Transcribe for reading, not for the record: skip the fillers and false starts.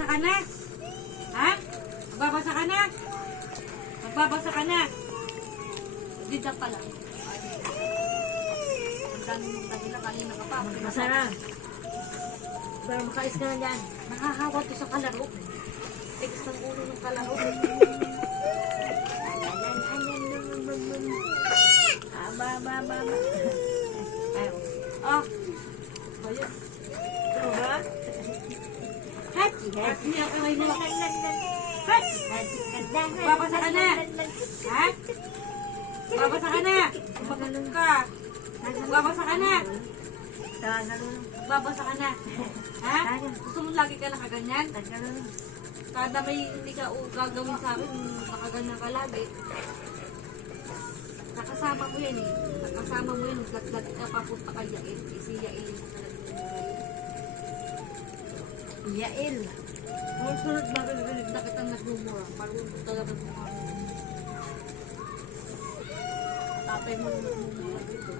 Magbabasa ka na? Ha? Magbabasa ka na? Magbabasa ka na? Dito pa lang. Ang dami mong dahilan kanina ka pa. Magbabasa na. Para makaalis ka na dyan. Nakakawa to sa kalaro. Tigas ng ulo ng kalaro. Aba. Ayaw. Ah. Bayan. Ito ba? Hachi. Niya kamay mo. Hachi. Babasa ka na. Ha? Babasa ka na. Magaling ka. Babasa ka na. Babasa ka na. Ha? Gusto mo lagi ka nakaganyan? Kada may hindi ka gagawin sa akin, nakaganyan ka lagi. Nakasama mo yan eh. Nakasama mo yan. Naglatlat ka papunta kay Yael. Si Yael yung nagmumura yun. Yael. Kung sunod marinig na kitang nagmumura, parang talaga mukha mo. Tatay mo yung nagmumura dito.